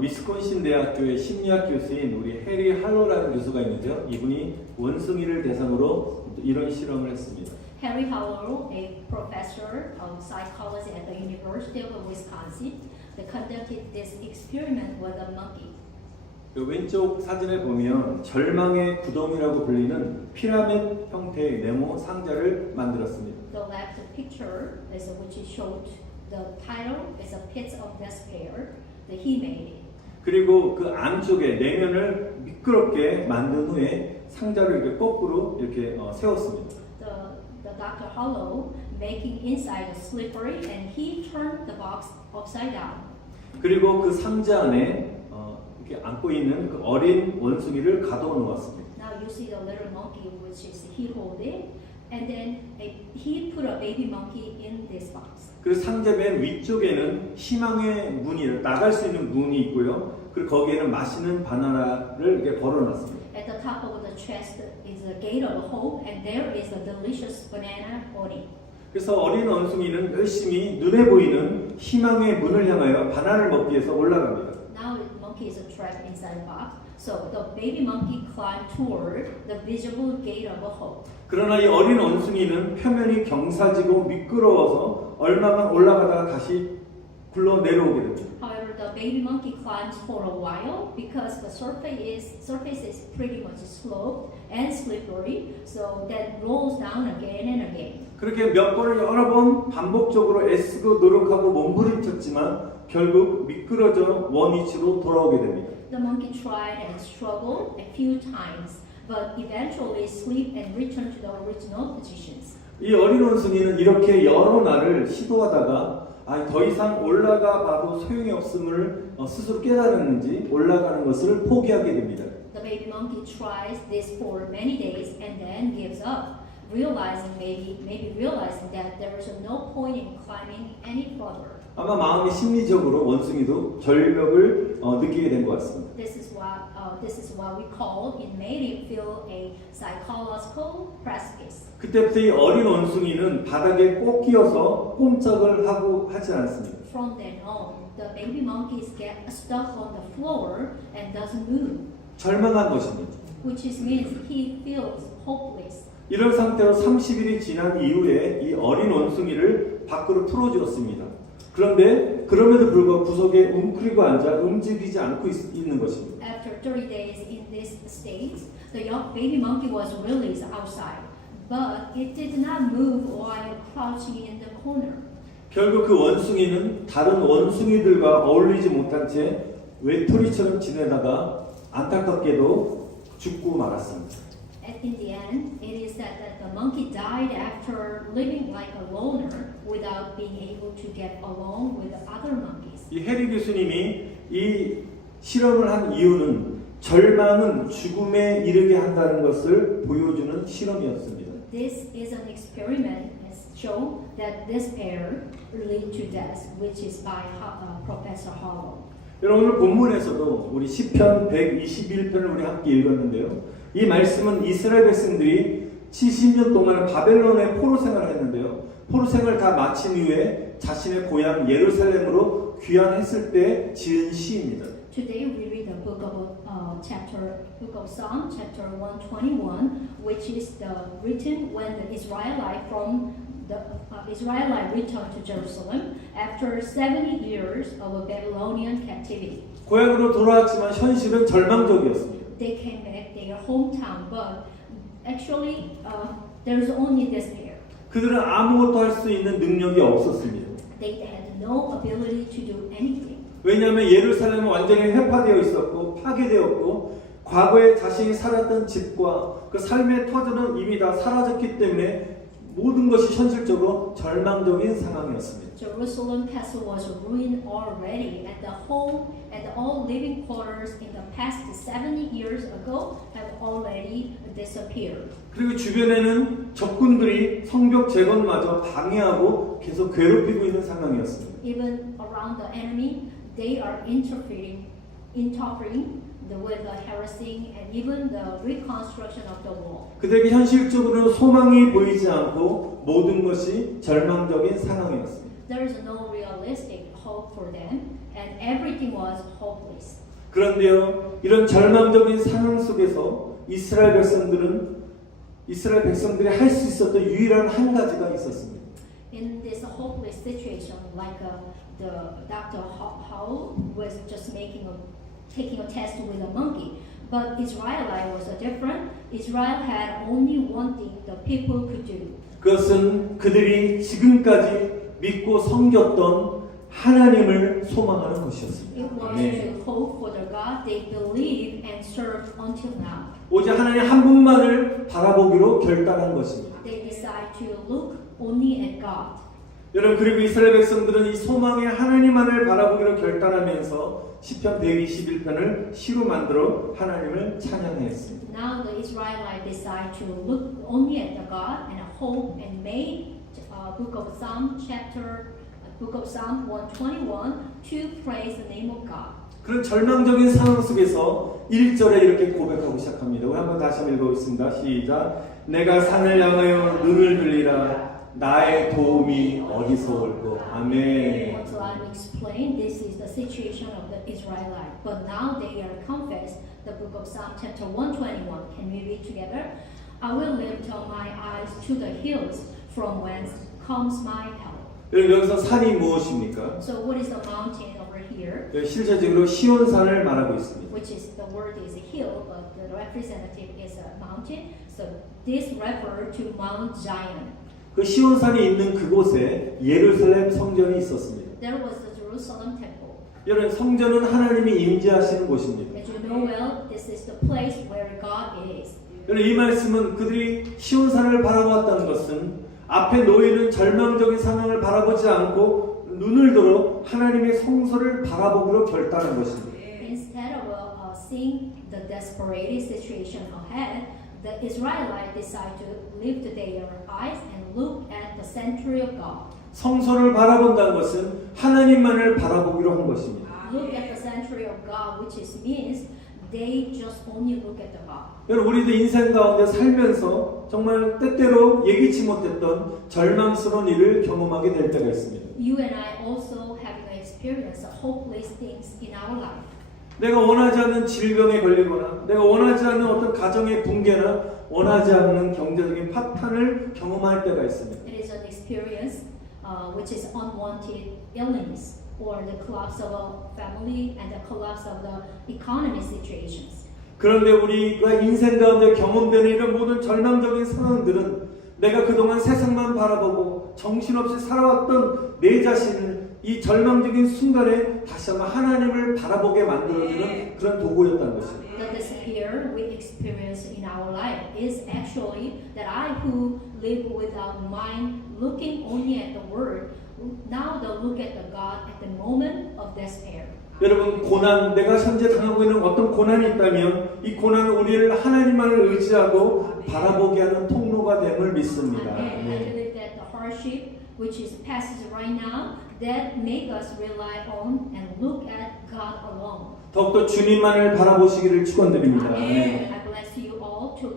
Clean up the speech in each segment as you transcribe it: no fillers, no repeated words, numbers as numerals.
위스콘신 대학교의 심리학 교수인 우리 해리 할로라는 교수가 있는데요. 이분이 원숭이를 대상으로 이런 실험을 했습니다. Harry Harlow, a professor of psychology at the University of Wisconsin, they conducted this experiment with a monkey. 왼쪽 사진에 보면 절망의 구덩이라고 불리는 피라미드 형태의 네모 상자를 만들었습니다. The left picture is which showed the title is a pit of despair that he made it. 그리고 그 안쪽에 내면을 미끄럽게 만든 후에 상자를 이렇게 거꾸로 이렇게 세웠습니다. The Dr. Hollow making inside slippery and he turned the box upside down. 그리고 그 상자 안에 이렇게 안고 있는 그 어린 원숭이를 가둬 놓았습니다. Now you see the little monkey which is he holding, and then he put a baby monkey in this box. 그 상자 맨 위쪽에는 희망의 문이 나갈 수 있는 문이 있고요. 그리고 거기에는 맛있는 바나나를 이렇게 걸어놨습니다. At the top of the chest is a gate of hope, and there is a delicious banana pudding. 그래서 어린 원숭이는 열심히 눈에 보이는 희망의 문을 향하여 바나나를 먹기 위해서 올라갑니다. Now the monkey is trapped inside the box, so the baby monkey climbed toward the visible gate of hope. 그러나 이 어린 원숭이는 표면이 경사지고 미끄러워서 얼마만 올라가다가 다시 굴러 내려오게 됩니다. However, the baby monkey climbs for a while because the surface is pretty much sloped and slippery, so that rolls down again and again. 그렇게 몇 번을 여러 번 반복적으로 애쓰고 노력하고 몸부림쳤지만 결국 미끄러져 원위치로 돌아오게 됩니다. The monkey tried and struggled a few times, but eventually slipped and returned to the original positions. 이 어린 원숭이는 이렇게 여러 날을 시도하다가 더 이상 올라가 봐도 소용이 없음을 스스로 깨달았는지 올라가는 것을 포기하게 됩니다. The baby monkey tries this for many days and then gives up, realizing that there is no point in climbing any further. 아마 마음의 심리적으로 원숭이도 절벽을 느끼게 된 것 같습니다. This is what we call it made him feel a psychological precipice. 그때부터 이 어린 원숭이는 바닥에 꼭 끼어서 꼼짝을 하지 않습니다. From then on, the baby monkeys get stuck on the floor and doesn't move, 절망한 것입니다. which means he feels hopeless. 이런 상태로 30일이 지난 이후에 이 어린 원숭이를 밖으로 풀어주었습니다. 그런데 그럼에도 불구하고 구석에 웅크리고 앉아 움직이지 않고 있는 것입니다. After 30 days in this state, the young baby monkey was released outside, but it did not move while crouching in the corner. 결국 그 원숭이는 다른 원숭이들과 어울리지 못한 채 외톨이처럼 지내다가 안타깝게도 죽고 말았습니다. In the end, it is said that the monkey died after living like a loner without being able to get along with the other monkeys. 이 해리 교수님이 이 실험을 한 이유는 절망은 죽음에 이르게 한다는 것을 보여주는 실험이었습니다. This is an experiment has shown that despair leads to death, which is by Professor Hollow. 여러분 오늘 본문에서도 우리 시편 121편을 우리 함께 읽었는데요. 이 말씀은 이스라엘 백성들이 70년 동안 바벨론의 포로 생활을 했는데요. 포로 생활을 다 마친 이후에 자신의 고향 예루살렘으로 귀환했을 때 지은 시입니다. Today we read the book of Psalm, chapter 121, which is written when the Israelite returned to Jerusalem after 70 years of Babylonian captivity. 고향으로 돌아왔지만 현실은 절망적이었습니다. They came back their hometown, but actually there's only despair. 그들은 아무것도 할 수 있는 능력이 없었습니다. They had no ability to do anything. 왜냐하면 예루살렘은 완전히 회파되어 있었고 파괴되었고 과거에 자신이 살았던 집과 그 삶의 터전은 이미 다 사라졌기 때문에 모든 것이 현실적으로 절망적인 상황이었습니다. Jerusalem castle was ruined already, and the home and all living quarters in the past 70 years ago have already disappeared. 그리고 주변에는 적군들이 성벽 재건마저 방해하고 계속 괴롭히고 있는 상황이었습니다. Even around the enemy, they are interfering with the harassing and even the reconstruction of the wall. 그들에게 현실적으로 소망이 보이지 않고 모든 것이 절망적인 상황이었습니다. There is no realistic hope for them, and everything was hopeless. 그런데요, 이런 절망적인 상황 속에서 이스라엘 백성들이 할 수 있었던 유일한 한 가지가 있었습니다. In this hopeless situation, like the Dr. Hao was just taking a test with a monkey, but Israelite was different. Israel had only one thing the people could do. 그것은 그들이 지금까지 믿고 섬겼던 하나님을 소망하는 것이었습니다. It was 아멘. to hope for the God they believed and served until now. 오직 하나님 한 분만을 바라보기로 결단한 것입니다. They decide to look only at God. 여러분, 그리고 이스라엘 백성들은 이 소망의 하나님만을 바라보기로 결단하면서 시편 121편을 시로 만들어 하나님을 찬양했습니다. Now the Israelites decide to look only at the God and hope and made book of Psalm 121 to praise the name of God. 그런 절망적인 상황 속에서 1절에 이렇게 고백하고 시작합니다. 우리 한번 다시 한번 읽어보겠습니다. 시작. 내가 산을 향하여 눈을 들리라. 나의 도움이 어디서 올꼬. 아멘. Want to explain this is the situation of the Israelites, but now they are confessed the book of Psalm chapter 121. Can we read together? I will lift up my eyes to the hills, from whence comes my help. 여러분, 여기서 산이 무엇입니까? So what is the mountain over here? 실제적으로 시온산을 말하고 있습니다. Which is the word is a hill, but the representative is a mountain. So this refers to Mount Zion. 그 시온산이 있는 그곳에 예루살렘 성전이 있었습니다. There was the Jerusalem temple. 여러분, 성전은 하나님이 임재하시는 곳입니다. As you know well, this is the place where God is. 여러분, 이 말씀은 그들이 시온산을 바라보았다는 것은 앞에 놓이는 절망적인 상황을 바라보지 않고 눈을 들어 하나님의 성소를 바라보기로 결단한 것입니다. Instead of seeing the desperate situation ahead, the Israelites decide to lift their eyes and look at the sanctuary of God. 성소를 바라본다는 것은 하나님만을 바라보기로 한 것입니다. Look at the sanctuary of God, which means they just only look at the God. 여러분, 우리도 인생 가운데 살면서 정말 때때로 예기치 못했던 절망스러운 일을 경험하게 될 때가 있습니다. You and I also have experienced hopeless things in our life. 내가 원하지 않는 질병에 걸리거나 내가 원하지 않는 어떤 가정의 붕괴나 원하지 않는 경제적인 파탄을 경험할 때가 있습니다. It is an experience which is unwanted illness or the collapse of a family and the collapse of the economy situations. 그런데 우리가 인생 가운데 경험되는 이런 모든 절망적인 상황들은 내가 그동안 세상만 바라보고 정신없이 살아왔던 내 자신을 이 절망적인 순간에 다시 한번 하나님을 바라보게 만들어주는 그런 도구였다는 것입니다. The despair we experience in our life is actually that I who live without mind, looking only at the Word, now the look at the God at the moment of despair. 여러분, 고난, 내가 현재 당하고 있는 어떤 고난이 있다면 이 고난은 우리를 하나님만을 의지하고 바라보게 하는 통로가 됨을 믿습니다. I believe that the hardship which is passes right now that make us rely on and look at God alone. 더욱더 주님만을 바라보시기를 축원드립니다. Amen. I bless you all to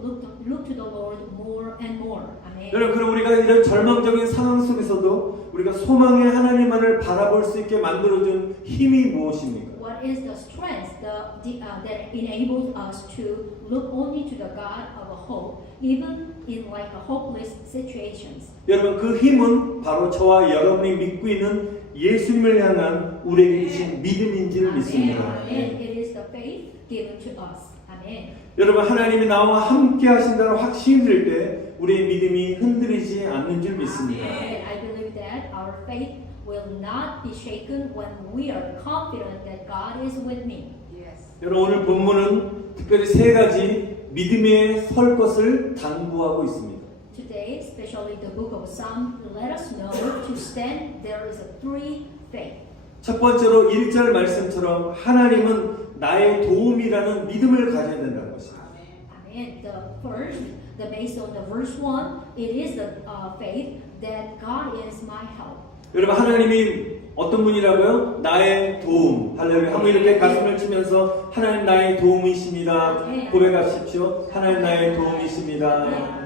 look to the Lord more and more. Amen. 여러분, 그럼 우리가 이런 절망적인 상황 속에서도 우리가 소망의 하나님만을 바라볼 수 있게 만들어준 힘이 무엇입니까? What is the strength that enables us to look only to the God of hope, even in like a hopeless situations? 여러분, 그 힘은 바로 저와 여러분이 믿고 있는 예수님을 향한 우리에게 주신 믿음인 줄 믿습니다. Amen. It is the faith given to us. Amen. 여러분, 하나님이 나와 함께 하신다는 확신이 들 때 우리의 믿음이 흔들리지 않는 줄 믿습니다. And I believe that our faith will not be shaken when we are confident that God is with me. 여러분, 오늘 본문은 특별히 세 가지 믿음에 설 것을 당부하고 있습니다. Today, especially the book of Psalm, let us know to stand there is a three faith. 첫 번째로 1절 말씀처럼 하나님은 나의 도움이라는 믿음을 가져야 된다는 것입니다. Amen. The based on the verse 1, it is the faith that God is my help. 여러분, 하나님이 어떤 분이라고요? 나의 도움. 할렐루야. 한번 이렇게 가슴을 치면서 하나님 나의 도움이십니다. 고백하십시오. 하나님 나의 도움이십니다.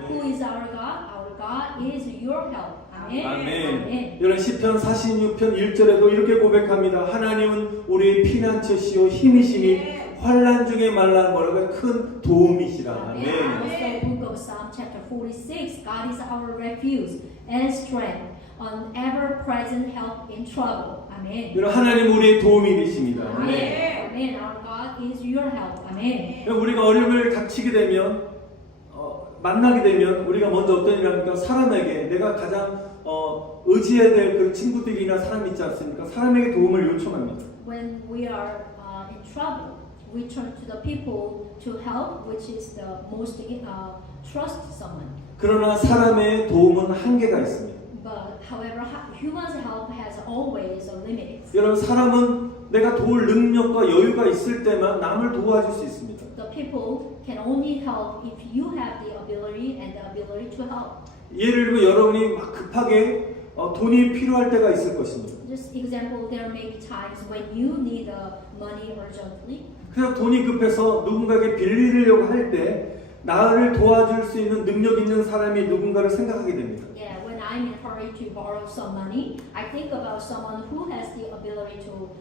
Who is our God? Our God is your help. 아멘. 아멘. 이런 시편 46편 1절에도 이렇게 고백합니다. 하나님은 우리의 피난처시오 힘이시니 환난 중에 말란 뭐라고 큰 도움이시라. Amen. 아멘. Also, book of Psalm chapter 46, God is our refuge and strength, an ever-present help in trouble. Amen. 이런 하나님 우리의 도움이 되십니다. 아멘. Amen. Amen. Our God is your help. Amen. 우리가 어려움을 닥치게 되면 만나게 되면 우리가 먼저 어떤 일을 합니까? 사람에게 내가 가장 의지해야 될 그 친구들이나 사람이 있지 않습니까? 사람에게 도움을 요청합니다. When we are in trouble, we turn to the people to help, which is the most trust someone. 그러나 사람의 도움은 한계가 있습니다. But however, human's help has always a limit. 여러분 사람은 내가 도울 능력과 여유가 있을 때만 남을 도와줄 수 있습니다. The people can only help if you have the ability and the ability to help. 예를 들면 여러분이 막 급하게 돈이 필요할 때가 있을 것입니다. Just example, there may be times when you need money urgently. 그냥 돈이 급해서 누군가에게 빌리려고 할 때 나를 도와줄 수 있는 능력 있는 사람이 누군가를 생각하게 됩니다. Yeah, when I'm in a hurry to borrow some money, I think about someone who has the ability to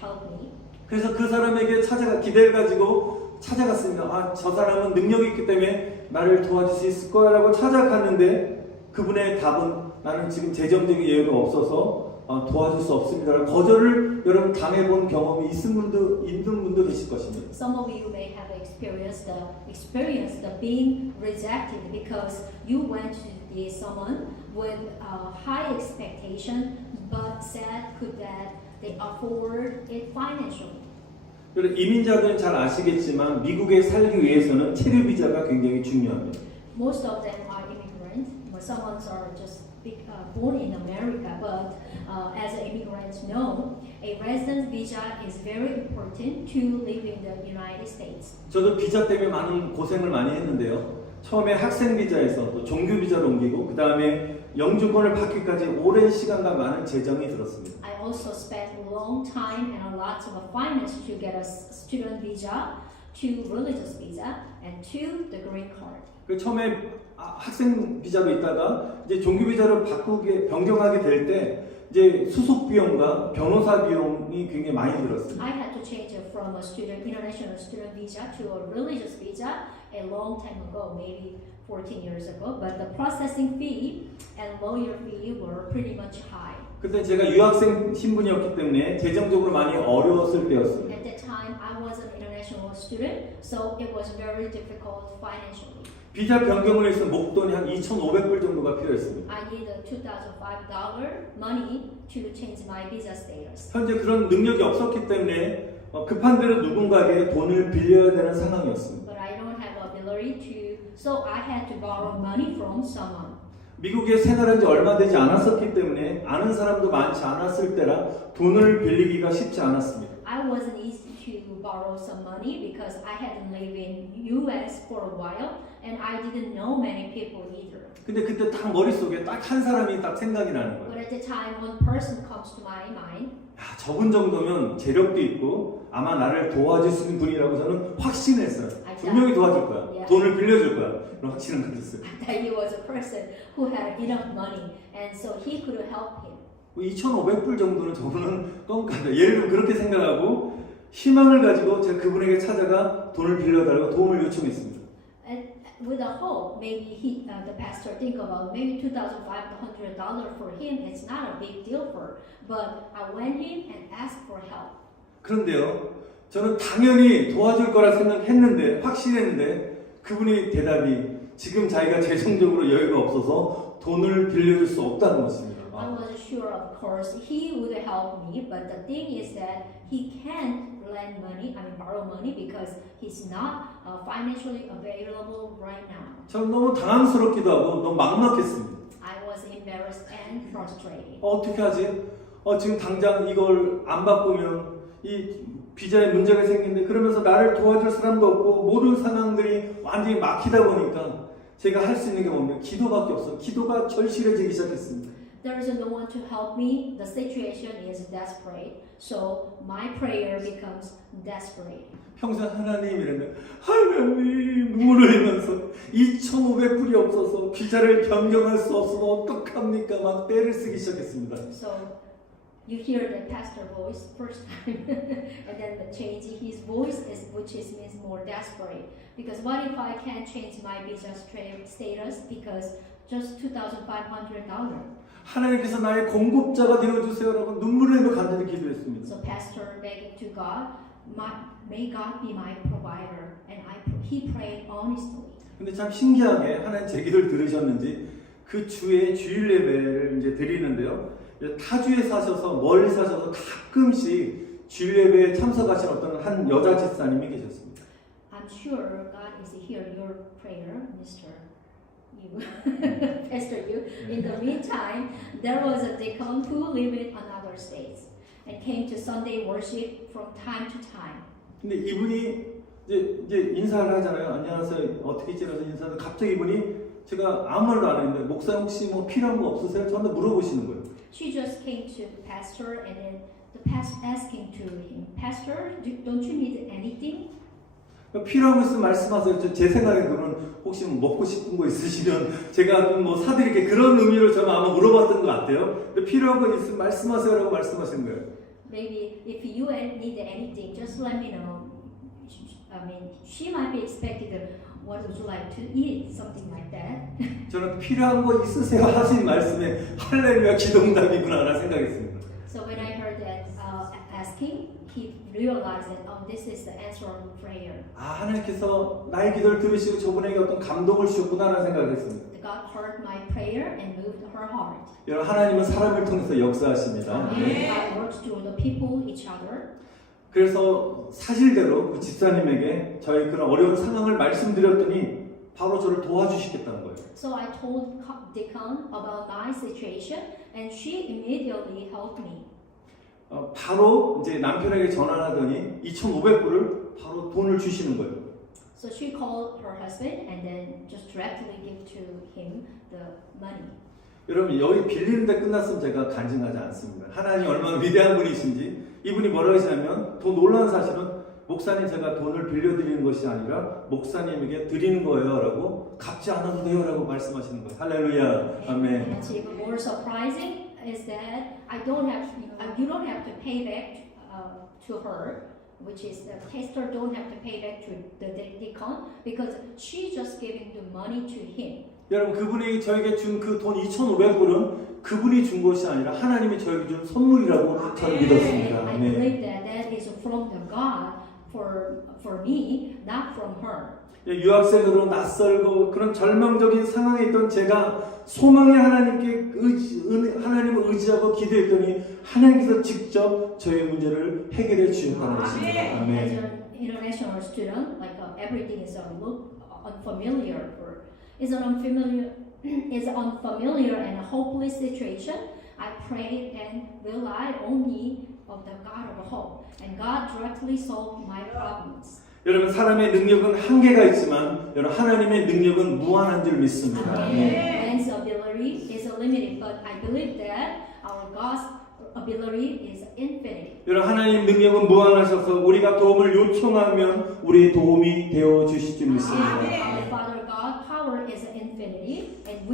help me. 그래서 그 사람에게 기대를 가지고 찾아갔습니다. 아, 저 사람은 능력이 있기 때문에 나를 도와줄 수 있을 거야라고 찾아갔는데 그분의 답은 나는 지금 재정적인 여유가 없어서 도와줄 수 없습니다라고 거절을 여러분 당해본 경험이 있는 분도 계실 것입니다. Some of you may have experienced the being rejected because you went to someone with a high expectation but said that they afford it financially. 여러분 이민자들은 잘 아시겠지만 미국에 살기 위해서는 체류 비자가 굉장히 중요합니다. Most of them are immigrants. Some are just born in America, but as immigrants know, a residence visa is very important to live in the United States. 저도 비자 때문에 많은 고생을 많이 했는데요. 처음에 학생 비자에서 또 종교 비자로 옮기고 그 다음에 영주권을 받기까지 오랜 시간과 많은 재정이 들었습니다. I also spent a long time and a lot of finance to get a student visa, to religious visa, and to the green card. 그 처음에 학생 비자로 있다가 이제 종교 비자로 변경하게 될 때 이제 수속 비용과 변호사 비용이 굉장히 많이 들었습니다. I had to change it from a international student visa to a religious visa a long time ago, maybe 14 years ago. But the processing fee and lawyer fee were pretty much high. 그때 제가 유학생 신분이었기 때문에 재정적으로 많이 어려웠을 때였습니다. At that time, I was an international student, so it was very difficult financially. 비자 변경을 위해서 목돈이 한 2,500불 정도가 필요했습니다. I needed $2,005 money to change my visa status. 현재 그런 능력이 없었기 때문에 급한 대로 누군가에게 돈을 빌려야 되는 상황이었습니다. But I don't have ability to, so I had to borrow money from someone. 미국에 생활한 지 얼마 되지 않았었기 때문에 아는 사람도 많지 않았을 때라 돈을 빌리기가 쉽지 않았습니다. I wasn't easy to borrow some money because I hadn't lived in US for a while and I didn't know many people either. 근데 그때 딱 머릿속에 딱 한 사람이 딱 생각이 나는 But 거예요. at the time, one person comes to my mind. 야, 저분 정도면 재력도 있고 아마 나를 도와줄 수 있는 분이라고 저는 확신했어요. 분명히 도와줄 거야. Yeah. 돈을 빌려줄 거야. 그런 확신을 가졌어요. I thought he was a person who had enough money and so he could help him. 2,500불 정도는 저분은 껌까다. 예를 들면 그렇게 생각하고 희망을 가지고 제가 그분에게 찾아가 돈을 빌려달라고 도움을 요청했습니다. And with a hope, maybe the pastor think about maybe $2,500 for him. It's not a big deal for, but I went in and asked for help. 그런데요, 저는 당연히 도와줄 거라 생각했는데 확신했는데 그분의 대답이 지금 자기가 재정적으로 여유가 없어서 돈을 빌려줄 수 없다는 것입니다. I was sure, of course, he would help me, but the thing is that he can't borrow money because he's not financially available right now. 저는 너무 당황스럽기도 하고 너무 막막했습니다. I was embarrassed and frustrated. 어떻게 하지? 지금 당장 이걸 안 바꾸면 이 비자에 문제가 생기는데 그러면서 나를 도와줄 사람도 없고 모든 상황들이 완전히 막히다 보니까 제가 할 수 있는 게 뭡니까? 기도밖에 없어요. 기도가 절실해지기 시작했습니다. There is no one to help me. The situation is desperate. So my prayer becomes desperate. 평생 하나님 이랬는데 하나님 눈물을 흘리면서 2,500불이 없어서 비자를 변경할 수 없어서 어떡합니까? 막 떼를 쓰기 시작했습니다. So you hear the pastor voice first time, and then the changing his voice is which is means more desperate. Because what if I can't change my visa status because just $2,500? 하나님께서 나의 공급자가 되어주세요라고 눈물을 흘리며 간절히 기도했습니다. So pastor begging to God, may God be my provider, and he prayed honestly. 근데 참 신기하게 하나님 제 기도를 들으셨는지 그 주에 주일 예배를 이제 드리는데요. 타주에 사셔서 멀리 사셔서 가끔씩 주일 예배에 참석하신 어떤 한 여자 집사님이 계셨습니다. I'm sure God is hear your prayer, Mr. You, Pastor you. In the meantime, there was a deacon who lived in another state and came to Sunday worship from time to time. 근데 이분이 이제 인사를 하잖아요. 안녕하세요. 어떻게 지내서 인사를 갑자기 이분이 제가 아무 말도 안 했는데 목사 혹시 뭐 필요한 거 없으세요? 저한테 물어보시는 거예요. She just came to the pastor and then the pastor asking to him, Pastor, don't you need anything? 필요한 거 있으면 말씀하세요. 제 생각에는 혹시 뭐 먹고 싶은 거 있으시면 제가 좀 뭐 사드릴게 그런 의미로 저는 아마 물어봤던 것 같아요. 근데 필요한 거 있으면 말씀하세요라고 말씀하신 거예요. Maybe if you need anything, just let me know. I mean, she might be expected. What would you like to eat? Something like that. 저는 필요한 거 있으세요 하신 말씀에 할렐루야 기도응답이구나라는 생각했습니다. So when I heard that asking, he realized that this is the answer of prayer. 아 하나님께서 나의 기도를 들으시고 저분에게 어떤 감동을 주셨구나라는 생각을 했습니다. God heard my prayer and moved her heart. 여러분 하나님은 사람을 통해서 역사하십니다. God works through the people, each other. 그래서 사실대로 그 집사님에게 저희 그런 어려운 상황을 말씀드렸더니 바로 저를 도와주시겠다는 거예요. So I told Deacon about my situation, and she immediately helped me. 바로 이제 남편에게 전화를 하더니 2,500불을 바로 돈을 주시는 거예요. So she called her husband and then just directly give to him the money. 여러분 여기 빌리는데 끝났으면 제가 간증하지 않습니다. 하나님 얼마나 위대한 분이신지 이분이 뭐라고 하시냐면 더 놀라운 사실은 목사님 제가 돈을 빌려드리는 것이 아니라 목사님에게 드리는 거예요 라고 갚지 않아도 돼요 라고 말씀하시는 거예요. 할렐루야 아멘. And even more surprising is that you don't have to pay back to her, which is the pastor don't have to pay back to the deacon because she's just giving the money to him. 여러분 그분이 저에게 준 그 돈 2,500불은 그분이 준 것이 아니라 하나님이 저에게 준 선물이라고 저는 믿었습니다. I believe that that is from the God for me, not from her. 유학생으로 낯설고 그런 절망적인 상황에 있던 제가 소망의 하나님께 하나님을 의지하고 기도했더니 하나님께서 직접 저의 문제를 해결해 주셨다는 것입니다. As 아멘. an international student, like everything is unfamiliar is unfamiliar and a hopeless situation. I prayed and relied only of the God of hope, and God directly solved my problems. 여러분 사람의 능력은 한계가 있지만 여러분 하나님의 능력은 무한한 줄 믿습니다. Man's ability is limited, but I believe that our God's ability is infinite. 여러분 하나님 능력은 무한하셔서 우리가 도움을 요청하면 우리의 도움이 되어 주실 줄 믿습니다. Our Father God, power is infinity, and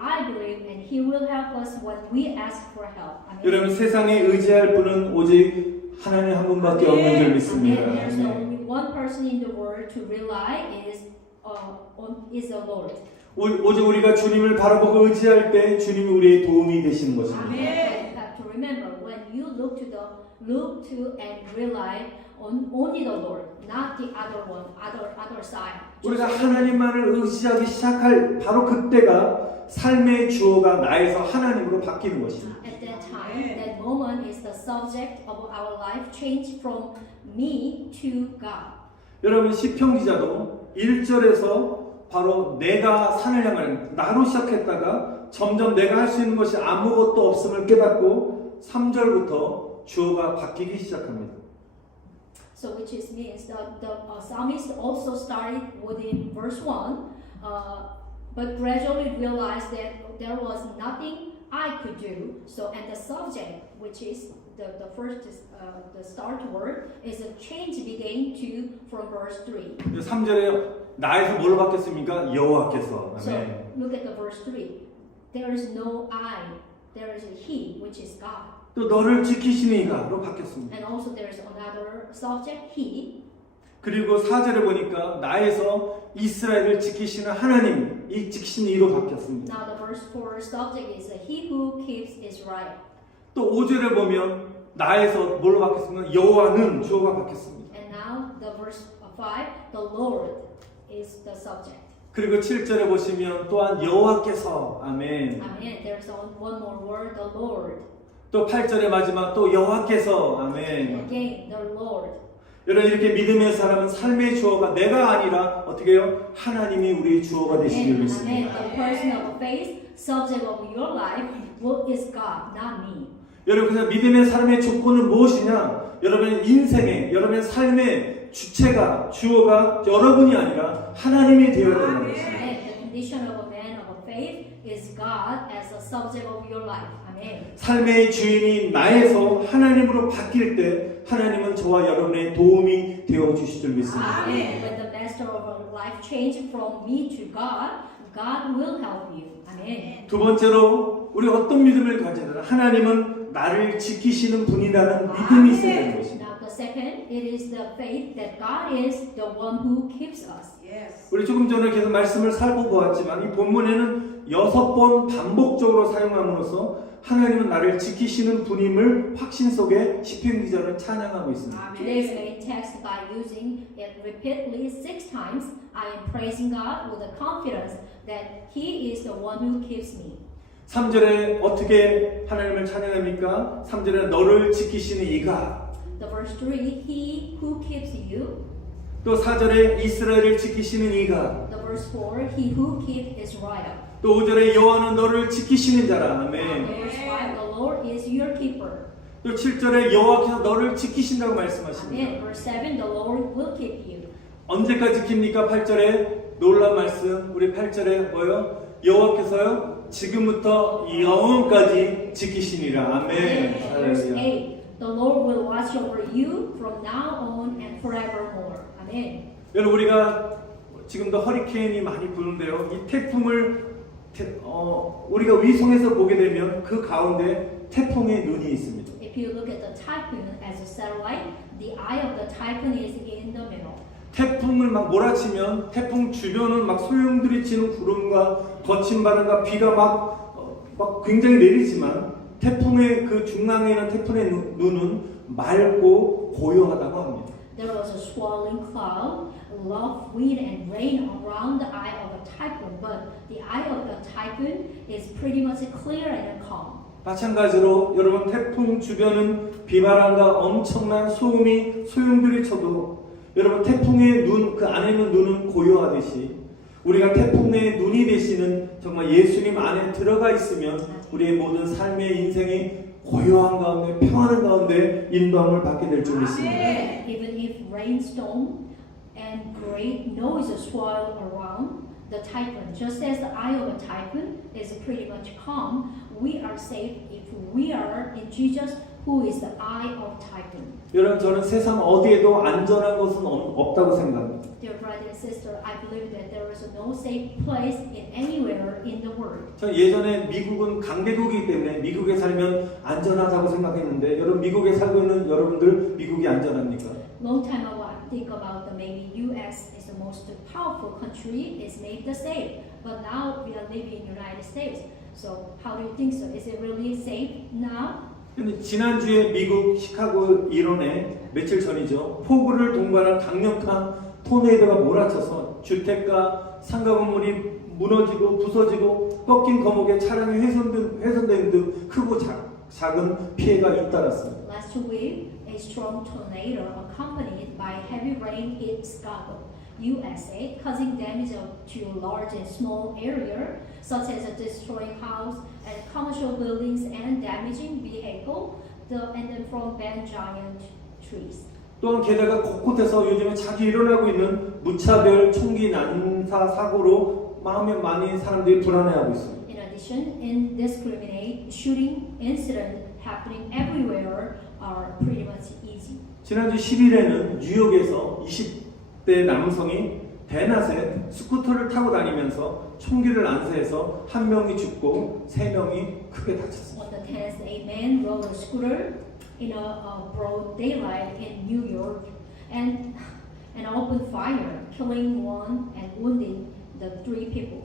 I believe, and He will help us when we ask for help. Amen. 여러분 세상에 의지할 분은 오직 하나님 한 분밖에 없는 줄 믿습니다. And there's only one person in the world to rely is the Lord. 오직 우리가 주님을 바라보고 의지할 때 주님이 우리의 도움이 되시는 것입니다. Amen. You have to remember when you look to and rely on only the Lord, not the other side. 우리가 하나님만을 의지하기 시작할 바로 그때가 삶의 주어가 나에서 하나님으로 바뀌는 것입니다. At that time, that moment is the subject of our life change from me to God. 여러분 시편 기자도 1절에서 바로 내가 산을 향하는 나로 시작했다가 점점 내가 할 수 있는 것이 아무것도 없음을 깨닫고 3절부터 주어가 바뀌기 시작합니다. So which means the psalmist also started within verse 1, but gradually realized that there was nothing I could do. So and the subject, which is the first the start word is a change beginning to from verse 3. 3절에 나에서 뭘로 바뀌었습니까? 여호와께서. So 아멘. look at the verse 3. There is no I, there is a he, which is God. 또 너를 지키시는 이가로 바뀌었습니다. And also there is another subject, he. 그리고 4절에 보니까 나에서 이스라엘을 지키시는 하나님, 이 지키시는 이로 바뀌었습니다. Now the verse 4 subject is he who keeps Israel. 또 5절에 보면 나에서 뭘로 바뀌었습니까? 여호와는 주어가 바뀌었습니다. And now the verse 5, the Lord is the subject. 그리고 7절에 보시면 또한 여호와께서 아멘. Amen. There's one more word, the Lord. 또 8절의 마지막 또 여호와께서 아멘. Again, the Lord. 여러분 이렇게 믿음의 사람은 삶의 주어가 내가 아니라 어떻게 해요? 하나님이 우리의 주어가 되시길 Amen. 믿습니다. The person of faith, subject of your life, is God, not me. 여러분 그래서 믿음의 사람의 조건은 무엇이냐? 여러분의 인생의 여러분의 삶의 주체가 주어가 여러분이 아니라 하나님이 되어야 되는 것입니다. Amen. The condition of a man of faith is God as a subject of your life. Amen. 삶의 주인이 나에서 하나님으로 바뀔 때 하나님은 저와 여러분의 도움이 되어 주실 줄 믿습니다. Amen. When the master of our life changes from me to God, God will help you. Amen. 두 번째로 우리 어떤 믿음을 가져야 되나? 하나님은 나를 지키시는 분이라는 믿음이 있어야 되는 것입니다. Now the second, it is the faith that God is the one who keeps us. Yes. 우리 조금 전에 계속 말씀을 살펴보았지만 이 본문에는 6번 반복적으로 사용함으로써 하나님은 나를 지키시는 분임을 확신 속에 시편 기자는 찬양하고 있습니다. Today's main text, by using it repeatedly 6 times, I am praising God with the confidence that He is the one who keeps me. 3절에 어떻게 하나님을 찬양합니까? 3절에 너를 지키시는 이가, The verse 3, He who keeps you. 또 4절에 이스라엘을 지키시는 이가, The verse 4, He who keeps Israel. 또 5절에 여호와는 너를 지키시는 자라. 아멘. The verse 5, the Lord is your keeper. 또 7절에 여호와께서 너를 지키신다고 말씀하십니다. Amen. Verse 7, the Lord will keep you. 언제까지 지킵니까? 8절에 놀라운 말씀. 우리 8절에 뭐요? 여호와께서요 지금부터 영원까지 지키시니라. 아멘. Verse 할렐루야. 8, the Lord will watch over you from now on and forevermore. Amen. 여러분 우리가 지금도 허리케인이 많이 부는데요. 이 태풍을 우리가 위성에서 보게 되면 그 가운데 태풍의 눈이 있습니다. If you look at the typhoon as a satellite, the eye of the typhoon is in the middle. 태풍을 막 몰아치면 태풍 주변은 막 소용돌이 치는 구름과 거친 바람과 비가 막 굉장히 내리지만 태풍의 그 중앙에 있는 태풍의 눈은 맑고 고요하다고 합니다. There was a swirling cloud, rough wind and rain around the eye of a typhoon, but the eye of the typhoon is pretty much clear and calm. 마찬가지로 여러분 태풍 주변은 비바람과 엄청난 소음이 소용돌이 쳐도 여러분 태풍의 눈, 그 안에 있는 눈은 고요하듯이 우리가 태풍의 눈이 되시는 정말 예수님 안에 들어가 있으면 우리의 모든 삶의 인생이 고요한 가운데 평안한 가운데 인도함을 받게 될 줄 믿습니다. Even if rainstorm and great noise swirl around the typhoon, just as the eye of a typhoon is pretty much calm, we are safe if we are in Jesus, who is the eye of typhoon. 여러분 저는 세상 어디에도 안전한 곳은 없다고 생각합니다. Dear brother and sister, I believe that there is no safe place in anywhere in the world. 저 예전에 미국은 강대국이기 때문에 미국에 살면 안전하다고 생각했는데 여러분 미국에 살고 있는 여러분들 미국이 안전합니까? Long time ago, I think about the maybe U.S. is the most powerful country, is made the safe. But now we are living in United States. So how do you think so? Is it really safe now? 근데 지난주에 미국 시카고 일원에 며칠 전이죠. 폭우를 동반한 강력한 토네이도가 몰아쳐서 주택가 상가 건물이 무너지고 부서지고 꺾인 거목에 차량이 훼손된 등 크고 작은 피해가 잇따랐습니다. Last week, a strong tornado accompanied by heavy rain hit Chicago, USA, causing damage to large and small areas, such as destroying house and commercial buildings and damaging vehicle, and then from bent giant trees. 또한 게다가 곳곳에서 요즘에 자주 일어나고 있는 무차별 총기 난사 사고로 많이 사람들이 불안해하고 있습니다. In addition, indiscriminate shooting incident happening everywhere are pretty much easy. 지난주 10일에는 뉴욕에서 20대 남성이 대낮에 스쿠터를 타고 다니면서 총기를 난사해서 한 명이 죽고 3명이 크게 다쳤습니다. On the 10th, a man rode a scooter in a broad daylight in New York and opened fire, killing one and wounding the 3 people.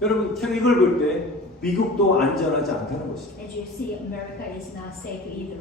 여러분, 제가 이걸 볼 때 미국도 안전하지 않다는 것입니다. As you see, America is not safe either.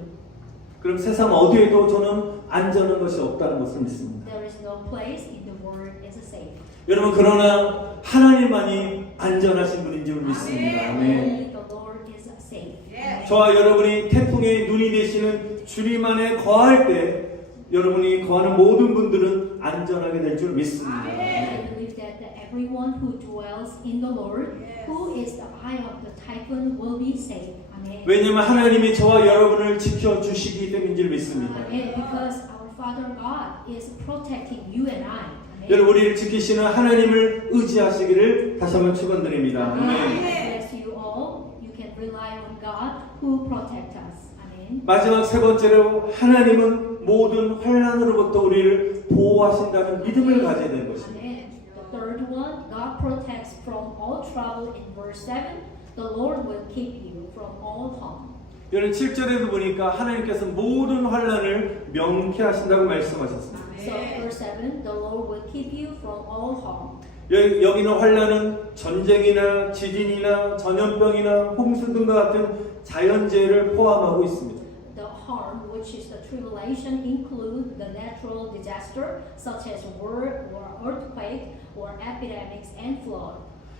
그럼 세상 어디에도 저는 안전한 것이 없다는 것을 믿습니다. There is no place in the world is safe. 여러분, 그러나 하나님만이 안전하신 분인 줄 믿습니다. 아멘. Only the Lord is safe. 저와 여러분이 태풍의 눈이 되시는 주님 안에 거할 때 여러분이 거하는 모든 분들은 안전하게 될 줄 믿습니다. I believe that everyone who dwells in the Lord, who is the eye of the typhoon, will be safe. Amen. 왜냐하면 하나님이 저와 여러분을 지켜주시기 때문인 줄 믿습니다. Amen. Because our Father God is protecting you and I. Amen. 여러분, 우리를 지키시는 하나님을 의지하시기를 다시 한번 축원드립니다. Amen. 아멘. Bless you all. You can rely on God who protect us. Amen. 마지막 3번째로 하나님은 모든 환난으로부터 우리를 보호하신다는 믿음을 가져야 되는 것입니다. Amen. The third one, God protects from all trouble. In verse 7, the Lord will keep you from all harm. 여러분 7절에도 보니까 하나님께서 모든 환난을 명쾌하신다고 말씀하셨습니다. So verse 7, the Lord will keep you from all harm. 여기는 환난은 전쟁이나 지진이나 전염병이나 홍수 등과 같은 자연재해를 포함하고 있습니다. The harm, which is the tribulation, include the natural disaster such as war or earthquake or epidemics and flood.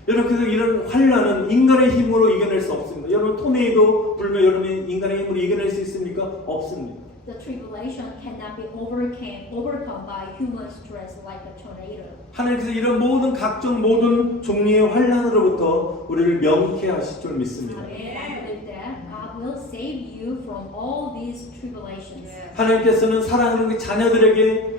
여러분, 그래서 이런 환난은 인간의 힘으로 이겨낼 수 없습니다. 여러분, 토네이도 불면 여러분이 인간의 힘으로 이겨낼 수 있습니까? 없습니다. The tribulation cannot be overcome by human stress like a tornado. 하나님께서 이런 각종 모든 종류의 환난으로부터 우리를 명쾌하실 줄 믿습니다. Amen. I believe that God will save you from all these tribulations. 하나님께서는 사랑하는 그 자녀들에게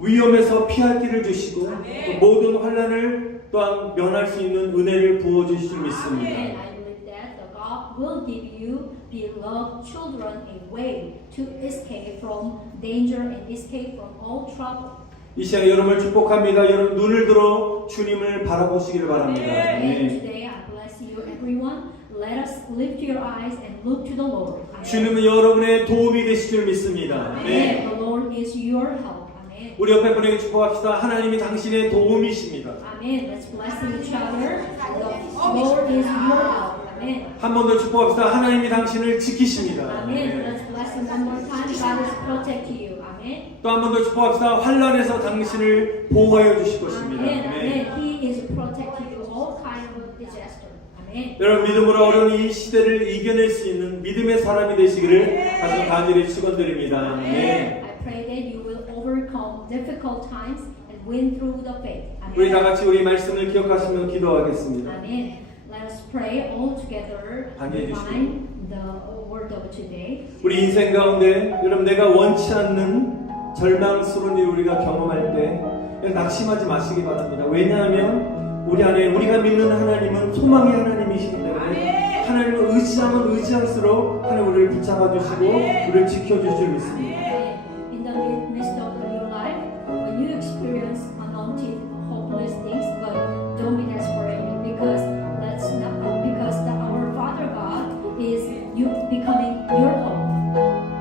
위험에서 피할 길을 주시고 또 모든 환난을 또한 면할 수 있는 은혜를 부어주실 줄 믿습니다. And I believe that the God will give you beloved children a way to escape from danger and escape from all trouble. 이 시간에 여러분을 축복합니다. 여러분 눈을 들어 주님을 바라보시기를 바랍니다. And today I bless you everyone. Let us lift your eyes and look to the Lord. 주님은 여러분의 도움이 되실 줄 믿습니다. Amen. The Lord is your help. Amen. 우리 옆에 분에게 축복합시다. 하나님이 당신의 도움이십니다. Amen. Let's bless each other. The Lord is your help. Amen. 한 번 더 축복합시다. 하나님이 당신을 지키십니다. Amen. Let's bless him one more time. God will protect you. Amen. 또 한 번 더 축복합시다. 환난에서 당신을 보호하여 주실 것입니다. Amen. 아멘. Amen. He is protecting you all kind of disaster. Amen. 여러분 믿음으로 어려운 이 시대를 이겨낼 수 있는 믿음의 사람이 되시기를 다시 간절히 축원드립니다. 네. I pray that you will overcome difficult times and win through the faith. 우리 다 Amen. 같이 우리 말씀을 기억하시며 기도하겠습니다. Amen. Let us pray all together. 함께해 주시고. Find the word of today. 우리 인생 가운데 여러분 내가 원치 않는 절망스러운 일 우리가 경험할 때 낙심하지 마시기 바랍니다. 왜냐하면 우리 안에 우리가 믿는 하나님은 소망의 하나님이시기 때문에 하나님을 의지하면 의지할수록 하나님 우리를 붙잡아 주시고 우리를 지켜주실 줄 믿습니다. In the midst of your life, when you experience unwanted, hopeless things, but don't be desperate because our Father God is you becoming your hope.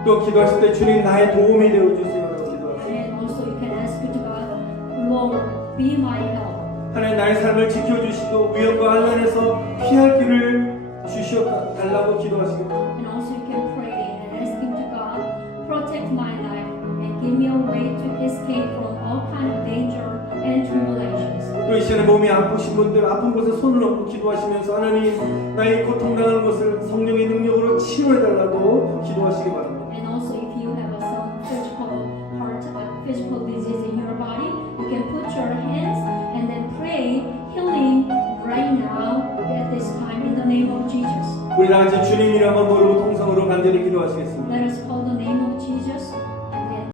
또 기도하실 때 주님 나의 도움이 되어 주세요라고 기도하세요. And also you can ask to God, Lord, be my help. 하나님 나의 삶을 지켜주시고 위험과 환난에서 피할 길을 주시어 달라고 기도하시고 And also you can pray and ask him to God, protect my life and give me a way to escape from all kind of danger and tribulations. 또 이 시간에 몸이 아프신 분들 아픈 곳에 손을 얹고 기도하시면서 하나님 나의 고통당하는 것을 성령의 능력으로 치료해달라고 기도하시기 바랍니다. And also if you have some physical disease in your body, you can put your hands and then pray healing right now at this time in the name of Jesus. 우리 다 같이 주님 이름 한번 부르고 통성으로 간절히 기도하시겠습니다. Let us call the